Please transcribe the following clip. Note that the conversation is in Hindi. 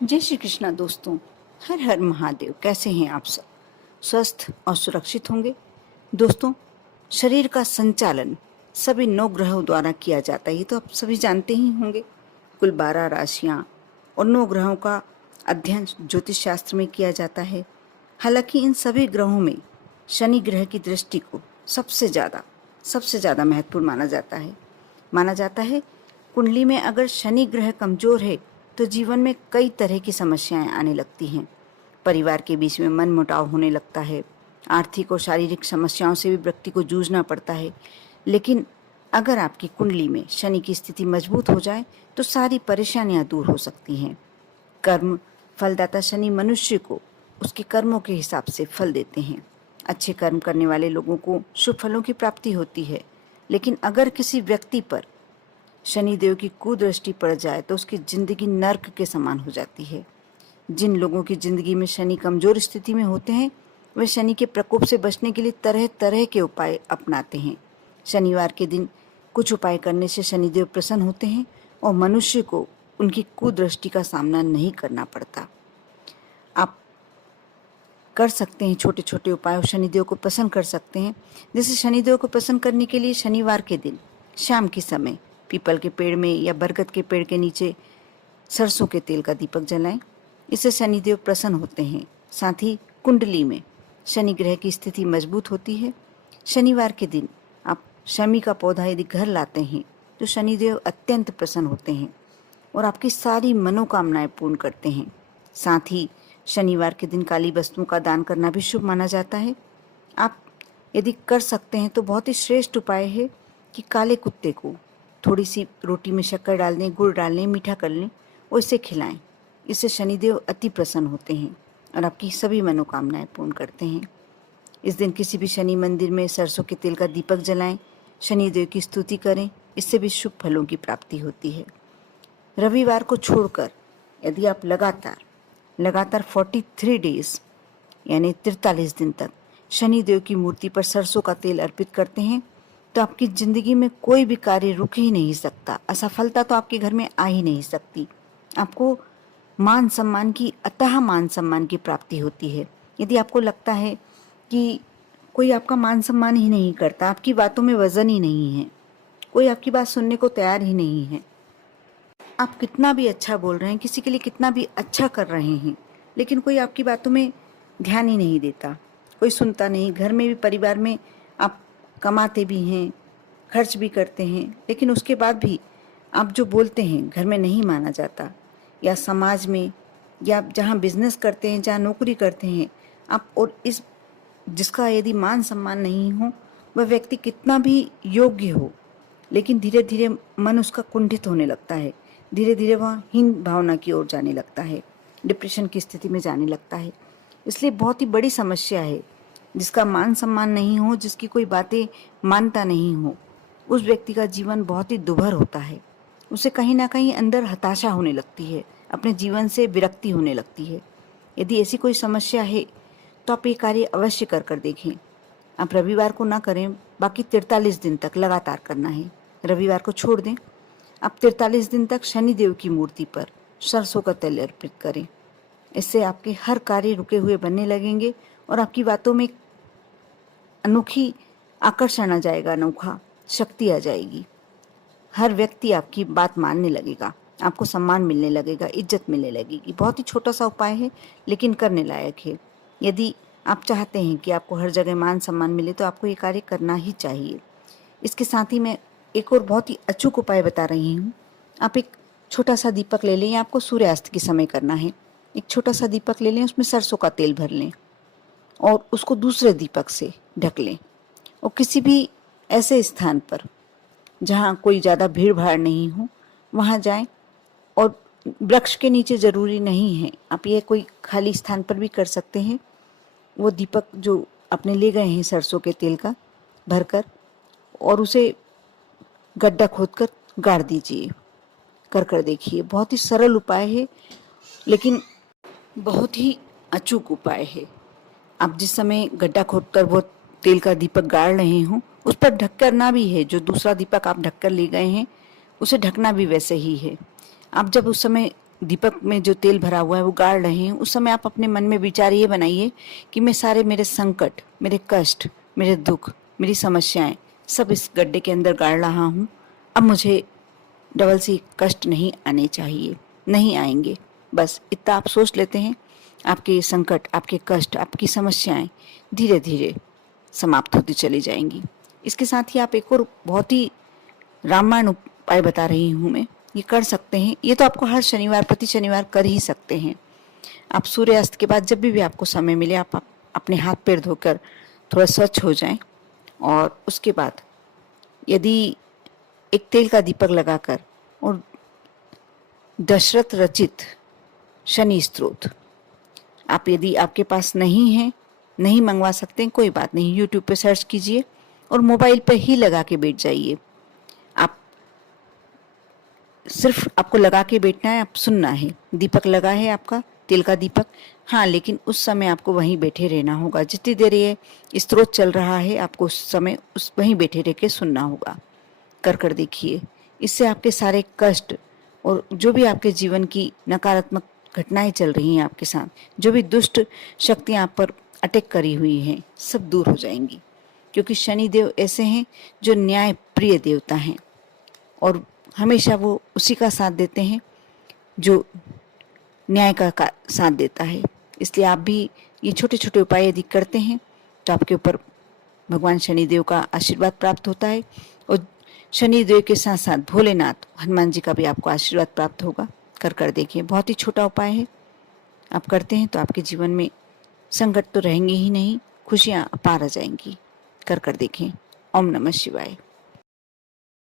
जय श्री कृष्णा दोस्तों। हर हर महादेव। कैसे हैं आप सब? स्वस्थ और सुरक्षित होंगे। दोस्तों, शरीर का संचालन सभी 9 ग्रहों द्वारा किया जाता है, ये तो आप सभी जानते ही होंगे। कुल 12 राशियां और 9 ग्रहों का अध्ययन ज्योतिष शास्त्र में किया जाता है। हालांकि इन सभी ग्रहों में शनि ग्रह की दृष्टि को सबसे ज़्यादा महत्वपूर्ण माना जाता है। कुंडली में अगर शनि ग्रह कमजोर है तो जीवन में कई तरह की समस्याएं आने लगती हैं। परिवार के बीच में मनमुटाव होने लगता है। आर्थिक और शारीरिक समस्याओं से भी व्यक्ति को जूझना पड़ता है। लेकिन अगर आपकी कुंडली में शनि की स्थिति मजबूत हो जाए तो सारी परेशानियां दूर हो सकती हैं। कर्म फलदाता शनि मनुष्य को उसके कर्मों के हिसाब से फल देते हैं। अच्छे कर्म करने वाले लोगों को शुभ फलों की प्राप्ति होती है। लेकिन अगर किसी व्यक्ति पर शनिदेव की कुदृष्टि पड़ जाए तो उसकी जिंदगी नर्क के समान हो जाती है। जिन लोगों की जिंदगी में शनि कमजोर स्थिति में होते हैं वे शनि के प्रकोप से बचने के लिए तरह तरह के उपाय अपनाते हैं। शनिवार के दिन कुछ उपाय करने से शनिदेव प्रसन्न होते हैं और मनुष्य को उनकी कुदृष्टि का सामना नहीं करना पड़ता। आप कर सकते हैं छोटे छोटे उपाय, शनिदेव को प्रसन्न कर सकते हैं। जैसे शनिदेव को प्रसन्न करने के लिए शनिवार के दिन शाम के समय पीपल के पेड़ में या बरगद के पेड़ के नीचे सरसों के तेल का दीपक जलाएं। इससे शनिदेव प्रसन्न होते हैं। साथ ही कुंडली में शनि ग्रह की स्थिति मजबूत होती है। शनिवार के दिन आप शमी का पौधा यदि घर लाते हैं तो शनिदेव अत्यंत प्रसन्न होते हैं और आपकी सारी मनोकामनाएं पूर्ण करते हैं। साथ ही शनिवार के दिन काली वस्तुओं का दान करना भी शुभ माना जाता है। आप यदि कर सकते हैं तो बहुत ही श्रेष्ठ उपाय है कि काले कुत्ते को थोड़ी सी रोटी में शक्कर डाल दें, गुड़ डाल लें, मीठा कर लें और इसे खिलाएं। इससे शनिदेव अति प्रसन्न होते हैं और आपकी सभी मनोकामनाएं पूर्ण करते हैं। इस दिन किसी भी शनि मंदिर में सरसों के तेल का दीपक जलाएं, शनिदेव की स्तुति करें, इससे भी शुभ फलों की प्राप्ति होती है। रविवार को छोड़कर यदि आप लगातार 43 डेज यानी 43 दिन तक शनिदेव की मूर्ति पर सरसों का तेल अर्पित करते हैं तो आपकी जिंदगी में कोई भी कार्य रुक ही नहीं सकता। असफलता तो आपके घर में आ ही नहीं सकती। आपको मान सम्मान की प्राप्ति होती है। यदि आपको लगता है कि कोई आपका मान सम्मान ही नहीं करता, आपकी बातों में वजन ही नहीं है, कोई आपकी बात सुनने को तैयार ही नहीं है, आप कितना भी अच्छा बोल रहे हैं, किसी के लिए कितना भी अच्छा कर रहे हैं, लेकिन कोई आपकी बातों में ध्यान ही नहीं देता, कोई सुनता नहीं। घर में भी, परिवार में आप कमाते भी हैं, खर्च भी करते हैं, लेकिन उसके बाद भी आप जो बोलते हैं घर में नहीं माना जाता, या समाज में या जहाँ बिजनेस करते हैं, जहाँ नौकरी करते हैं आप, और इस जिसका यदि मान सम्मान नहीं हो, वह व्यक्ति कितना भी योग्य हो, लेकिन धीरे धीरे मन उसका कुंठित होने लगता है। धीरे धीरे वह हीन भावना की ओर जाने लगता है, डिप्रेशन की स्थिति में जाने लगता है। इसलिए बहुत ही बड़ी समस्या है। जिसका मान सम्मान नहीं हो, जिसकी कोई बातें मानता नहीं हो, उस व्यक्ति का जीवन बहुत ही दुभर होता है। उसे कहीं ना कहीं अंदर हताशा होने लगती है, अपने जीवन से विरक्ति होने लगती है। यदि ऐसी कोई समस्या है तो आप ये कार्य अवश्य कर देखें। आप रविवार को ना करें, बाकी 43 दिन तक लगातार करना है। रविवार को छोड़ दें। आप 43 दिन तक शनिदेव की मूर्ति पर सरसों का तेल अर्पित करें। इससे आपके हर कार्य रुके हुए बनने लगेंगे और आपकी बातों में अनोखी आकर्षण आ जाएगा, अनोखा शक्ति आ जाएगी। हर व्यक्ति आपकी बात मानने लगेगा, आपको सम्मान मिलने लगेगा, इज्जत मिलने लगेगी। बहुत ही छोटा सा उपाय है लेकिन करने लायक है। यदि आप चाहते हैं कि आपको हर जगह मान सम्मान मिले तो आपको ये कार्य करना ही चाहिए। इसके साथ ही मैं एक और बहुत ही अचूक उपाय बता रही हूँ। आप एक छोटा सा दीपक ले लें, आपको सूर्यास्त के समय करना है। एक छोटा सा दीपक ले लें, उसमें सरसों का तेल भर लें और उसको दूसरे दीपक से ढक लें और किसी भी ऐसे स्थान पर जहाँ कोई ज़्यादा भीड़ भाड़ नहीं हो वहाँ जाएं। और वृक्ष के नीचे ज़रूरी नहीं है, आप ये कोई खाली स्थान पर भी कर सकते हैं। वो दीपक जो अपने ले गए हैं सरसों के तेल का भरकर, और उसे गड्ढा खोदकर गाड़ दीजिए। कर देखिए। बहुत ही सरल उपाय है लेकिन बहुत ही अचूक उपाय है। आप जिस समय गड्ढा खोदकर वो तेल का दीपक गाड़ रहे हो, उस पर ढक करना भी है। जो दूसरा दीपक आप ढककर ले गए हैं उसे ढकना भी वैसे ही है। आप जब उस समय दीपक में जो तेल भरा हुआ है वो गाड़ रहे हैं, उस समय आप अपने मन में विचार ये बनाइए कि मैं सारे मेरे संकट, मेरे कष्ट, मेरे दुख, मेरी समस्याएं सब इस गड्ढे के अंदर गाड़ रहा हूँ। अब मुझे डबल सी कष्ट नहीं आने चाहिए, नहीं आएंगे। बस इतना आप सोच लेते हैं, आपके संकट, आपके कष्ट, आपकी समस्याएं धीरे धीरे समाप्त होती चली जाएंगी। इसके साथ ही आप एक और बहुत ही रामबाण उपाय बता रही हूँ मैं, ये कर सकते हैं। ये तो आपको हर शनिवार, प्रति शनिवार कर ही सकते हैं। आप सूर्यास्त के बाद जब भी आपको समय मिले, आप अपने हाथ पैर धोकर थोड़ा स्वच्छ हो जाएं, और उसके बाद यदि एक तेल का दीपक लगाकर और दशरथ रचित शनि स्तोत्र, आप यदि आपके पास नहीं है, नहीं मंगवा सकते हैं, कोई बात नहीं, यूट्यूब पे सर्च कीजिए और मोबाइल पे ही लगा के बैठ जाइए। आप सिर्फ आपको लगा के बैठना है, आप सुनना है। दीपक लगा है आपका, तेल का दीपक, हाँ, लेकिन उस समय आपको वहीं बैठे रहना होगा। जितनी देर ये स्रोत चल रहा है, आपको उस समय वहीं बैठे रह के सुनना होगा। कर देखिए, इससे आपके सारे कष्ट और जो भी आपके जीवन की नकारात्मक घटनाएं चल रही हैं आपके साथ, जो भी दुष्ट शक्तियां आप पर अटैक करी हुई हैं, सब दूर हो जाएंगी। क्योंकि शनि देव ऐसे हैं जो न्याय प्रिय देवता हैं, और हमेशा वो उसी का साथ देते हैं जो न्याय का साथ देता है। इसलिए आप भी ये छोटे छोटे उपाय यदि करते हैं तो आपके ऊपर भगवान शनिदेव का आशीर्वाद प्राप्त होता है, और शनिदेव के साथ साथ भोलेनाथ, हनुमान जी का भी आपको आशीर्वाद प्राप्त होगा। कर देखिए, बहुत ही छोटा उपाय है। आप करते हैं तो आपके जीवन में संकट तो रहेंगे ही नहीं, खुशियाँ अपार आ जाएंगी। कर देखें। ओम नमः शिवाय।